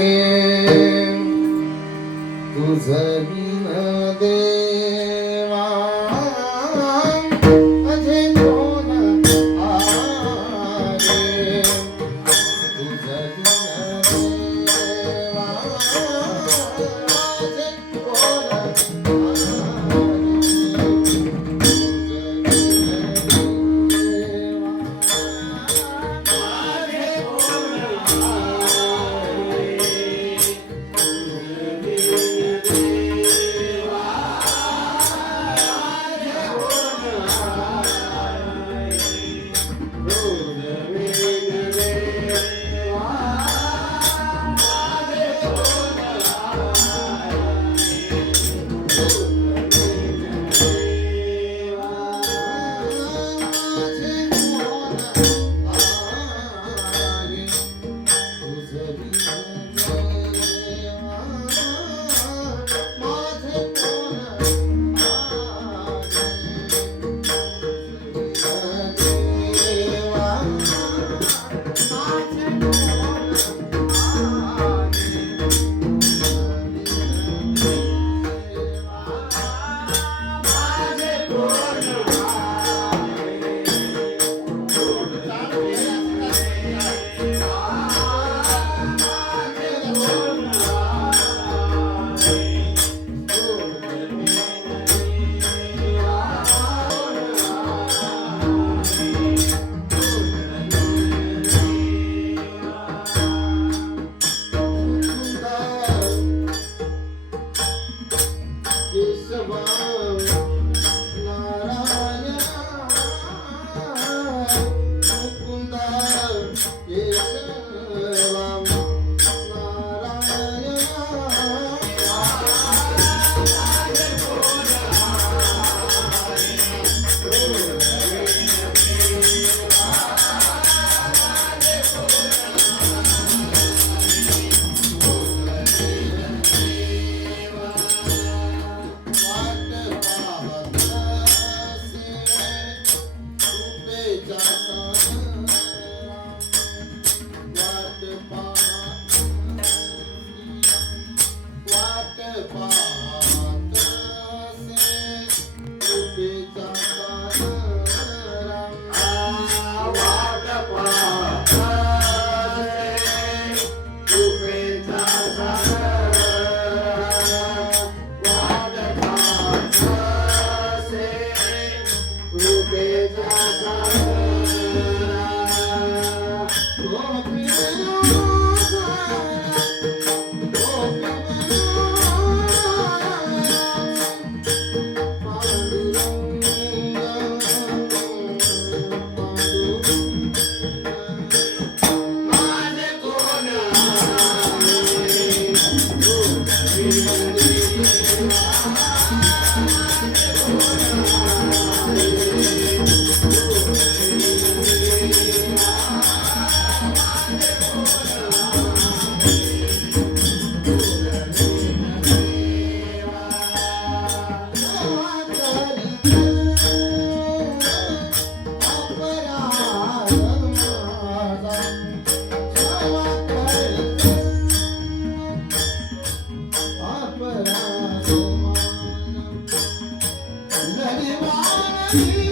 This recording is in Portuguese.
morrer os amigos. you.